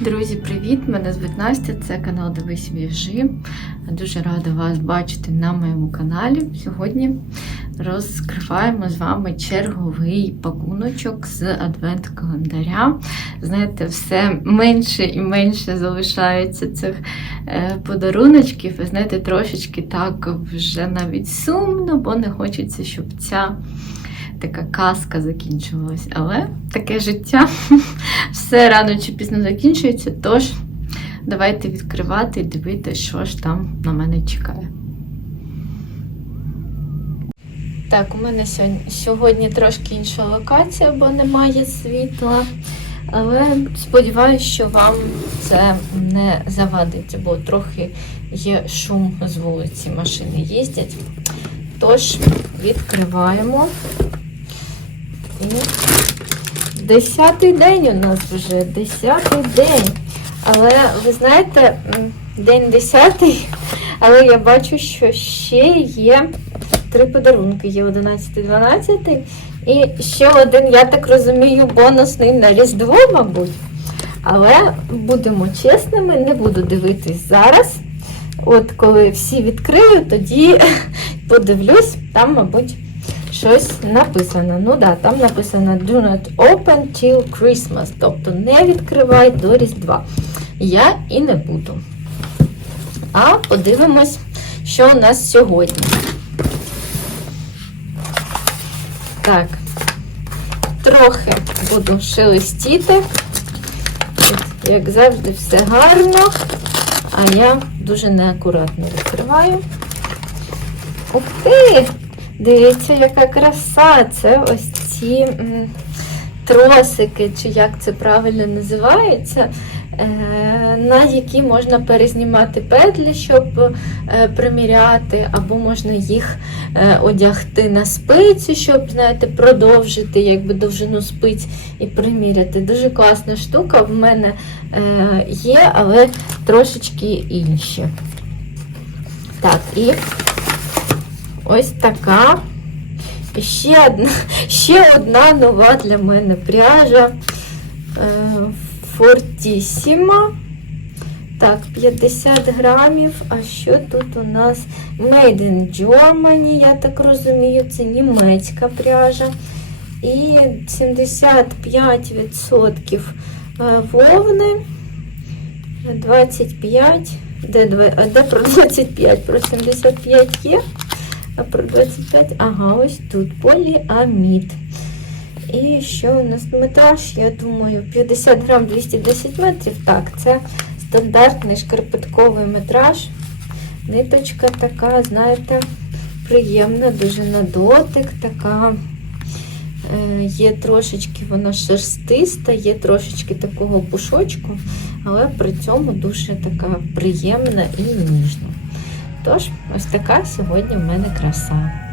Друзі, привіт! Мене звуть Настя, це канал Дивись В'яжи. Дуже рада вас бачити на моєму каналі. Сьогодні розкриваємо з вами черговий пакуночок з адвент-календаря. Знаєте, все менше і менше залишається цих е, подаруночків. Ви знаєте, трошечки так вже навіть сумно, бо не хочеться, щоб ця така казка закінчувалась. Але таке життя все рано чи пізно закінчується. Тож давайте відкривати і дивитися, що ж там на мене чекає. Так, у мене сьогодні, трошки інша локація, бо немає світла. Але сподіваюся, що вам це не завадить, бо трохи є шум з вулиці, машини їздять. Тож, відкриваємо. Десятий день у нас вже, десятий день. Але ви знаєте, день десятий, але я бачу, що ще є три подарунки. Є 11, 12 і ще один, я так розумію, бонусний на Різдво, мабуть. Але будемо чесними, не буду дивитись зараз. От коли всі відкрию, тоді подивлюсь, там, мабуть, щось написано. Ну да, там написано Do not open till Christmas. Тобто не відкривай до Різдва. Я і не буду. А подивимось, що у нас сьогодні. Так, трохи буду шелестіти. Як завжди, все гарно, а я дуже неакуратно відкриваю. Ух ти! Дивіться, яка краса! Це ось ці тросики, чи як це правильно називається, е, на які можна перезнімати петлі, щоб е, приміряти, або можна їх е, одягти на спиці, щоб, знаєте, продовжити якби довжину спиць і приміряти. Дуже класна штука. В мене є, але трошечки інші. Так, і ось така. Ще одна, ще одна нова для мене пряжа Фортісіма. Так, 50 грамів. А що тут у нас? Made in Germany, я так розумію, це німецька пряжа. І 75% вовни, 25. Де, де про 25? Про 75 є. А про 25, ага, ось тут поліамід. І що у нас метраж, я думаю, 50 грам 210 метрів. Так, це стандартний шкарпетковий метраж. Ниточка така, знаєте, приємна, дуже на дотик, така. е, Є трошечки вона шерстиста, є трошечки такого пушочку, але при цьому дуже така приємна і ніжна. Тож, ось така сьогодні в мене краса.